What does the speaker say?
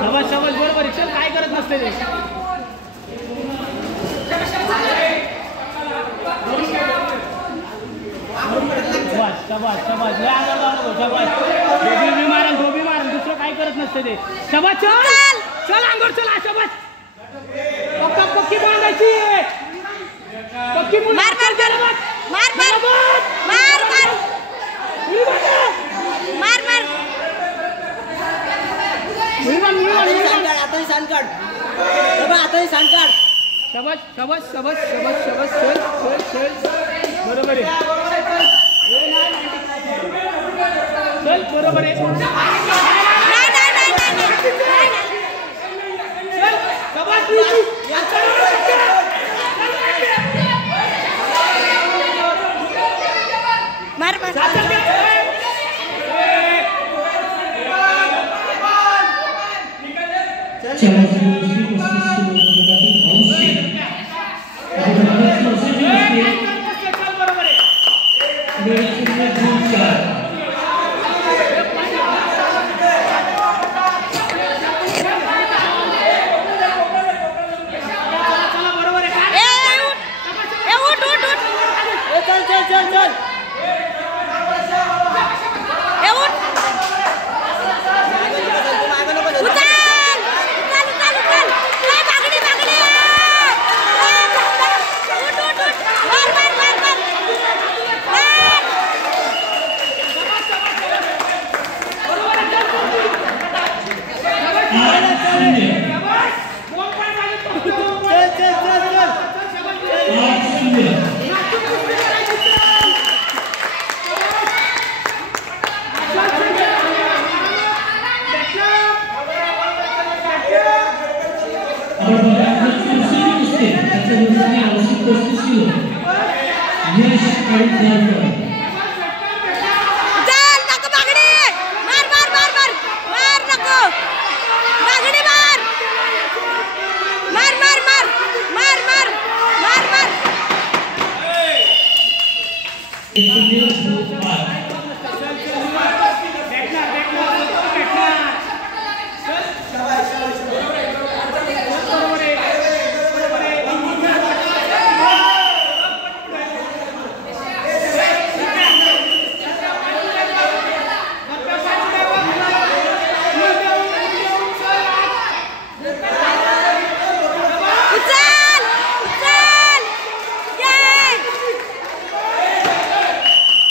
शाबास शाबास बरोबर चल काय करत नसते रे शाबास शाबास शाबास लय आगाऊ नको शाबास गोबी मारन दुसरं काय करत नसते ते शाबास चल चल अंगोर चल शाबास पक्की बांधायची पक्की मार मार मार मार मार मार मार मार मार आता सांगकाढ शाबास शाबास शाबास शाबास शाबास चल चल चल बरोबर आहे चल बरोबर आहे चल शाबास मार मार चल